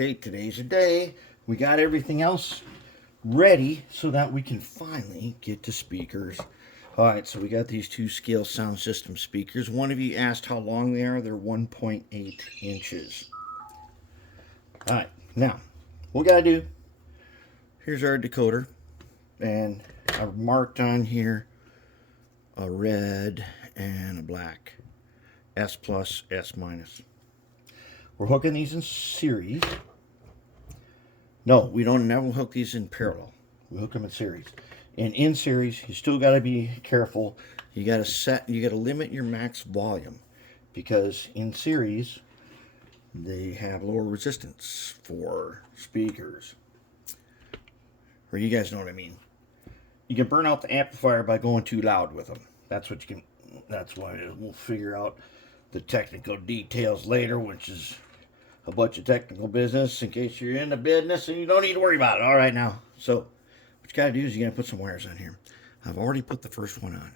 Okay, today's the day. We got everything else ready so that we can finally get to speakers. All right, so we got these two scale sound system speakers. One of you asked how long they are. They're 1.8 inches. All right, now what we got to do, here's our decoder. And I've marked on here a red and a black. S plus, S minus. We're hooking these in series. No, we don't never hook these in parallel. We hook them in series. And in series, you still got to be careful. You got to limit your max volume, because in series they have lower resistance for speakers. Or you guys know what I mean. You can burn out the amplifier by going too loud with them. That's what you can. That's why we'll figure out the technical details later, which is a bunch of technical business in case you're in the business and you don't need to worry about it. All right, now, so what you got to do is you got to put some wires on here. I've already put the first one on.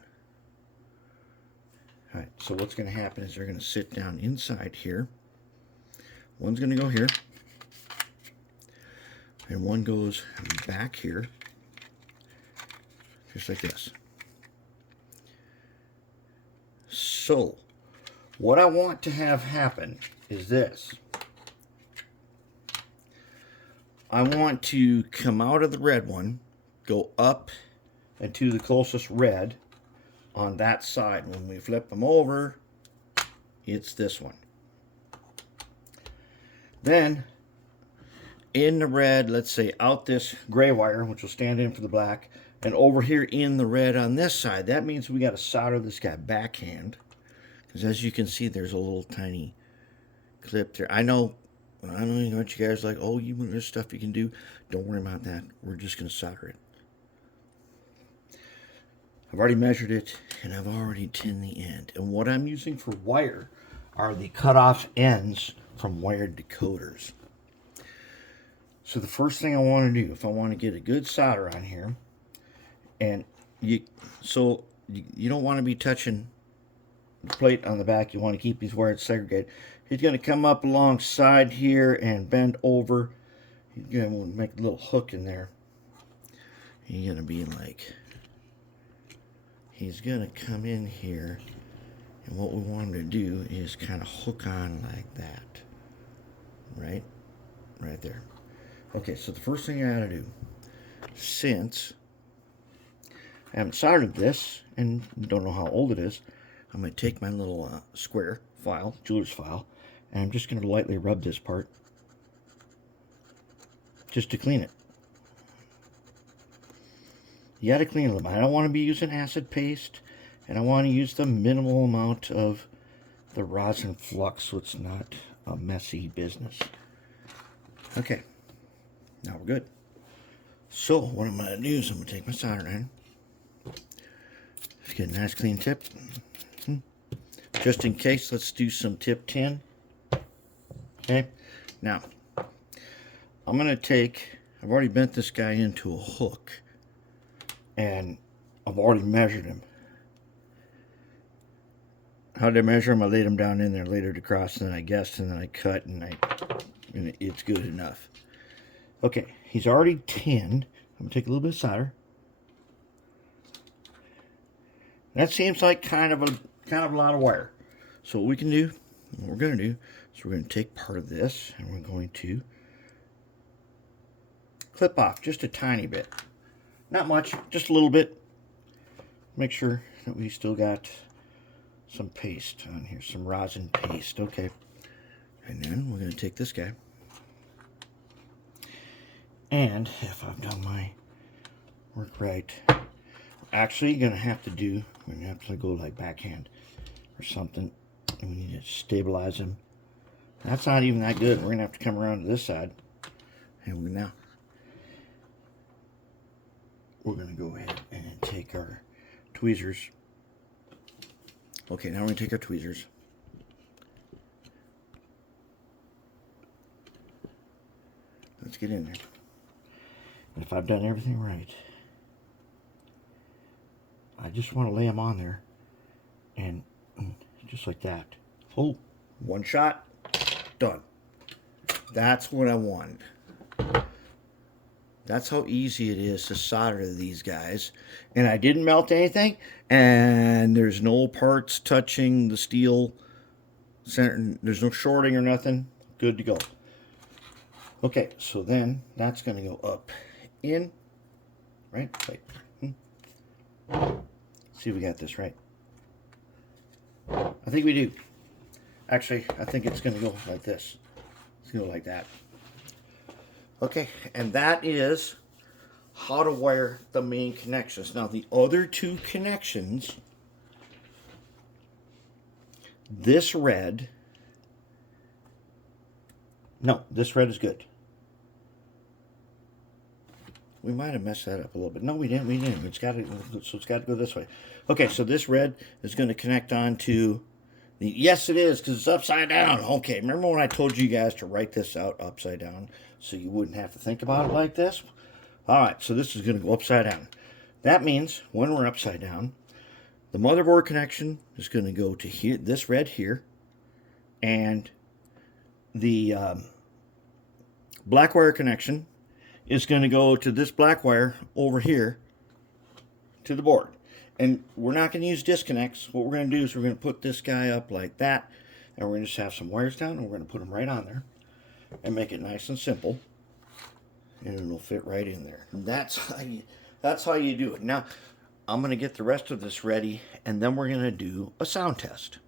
All right, so what's going to happen is they're going to sit down inside here. One's going to go here, and one goes back here, just like this. So what I want to have happen is this. I want to come out of the red one, go up and to the closest red on that side. When we flip them over, it's this one. Then in the red, let's say out this gray wire, which will stand in for the black, and over here in the red on this side. That means we got to solder this guy backhand, because as you can see, there's a little tiny clip there. I know what you guys are like. Oh, there's stuff you can do. Don't worry about that. We're just going to solder it. I've already measured it, and I've already tinned the end. And what I'm using for wire are the cutoff ends from wired decoders. So the first thing I want to do, if I want to get a good solder on here, and you don't want to be touching the plate on the back. You want to keep these wires segregated. He's going to come up alongside here and bend over. He's going to make a little hook in there. He's going to be like, he's going to come in here, and what we want him to do is kind of hook on like that. Right there. Okay, so the first thing I got to do, since I haven't soldered this and don't know how old it is, I'm going to take my little square file, jeweler's file, and I'm just going to lightly rub this part just to clean it. You got to clean it a little bit. I don't want to be using acid paste, and I want to use the minimal amount of the rosin flux so it's not a messy business. Okay, now we're good. So what I'm going to do is I'm going to take my solder iron, just get a nice clean tip. Just in case, let's do some tip 10. Okay, now I'm going to take, I've already bent this guy into a hook, and I've already measured him. How did I measure him? I laid him down in there, laid it across, and then I guessed, and then I cut, and it's good enough. Okay, he's already tinned. I'm going to take a little bit of solder. That seems like kind of a lot of wire. So what we can do, what we're going to do, is we're going to take part of this, and we're going to clip off just a tiny bit. Not much, just a little bit. Make sure that we still got some paste on here, some rosin paste. Okay. And then we're going to take this guy. And if I've done my work right, we're actually going to have to go like backhand or something. And we need to stabilize him. That's not even that good. We're going to have to come around to this side. And we're going to go ahead and take our tweezers. Okay, now we're going to take our tweezers. Let's get in there. And if I've done everything right, I just want to lay them on there, and just like that. Oh, one shot, done. That's what I wanted. That's how easy it is to solder these guys. And I didn't melt anything, and there's no parts touching the steel center. There's no shorting or nothing. Good to go. Okay, so then that's going to go up in, right? Wait. See if we got this right. I think we do. Actually, I think it's going to go like this. It's going to go like that. Okay, and that is how to wire the main connections. Now, the other two connections, this red, no, this red is good. We might have messed that up a little bit. No, we didn't. It's got to, so it's got to go this way. Okay, so this red is going to connect on to the, yes, it is, because it's upside down. Okay, remember when I told you guys to write this out upside down so you wouldn't have to think about it like this? All right, so this is going to go upside down. That means when we're upside down, the motherboard connection is going to go to here, this red here, and the black wire connection is going to go to this black wire over here to the board. And we're not going to use disconnects. What we're going to do is we're going to put this guy up like that, and we're going to just have some wires down, and we're going to put them right on there and make it nice and simple, and it'll fit right in there. And that's how you do it. Now, I'm going to get the rest of this ready, and then we're going to do a sound test.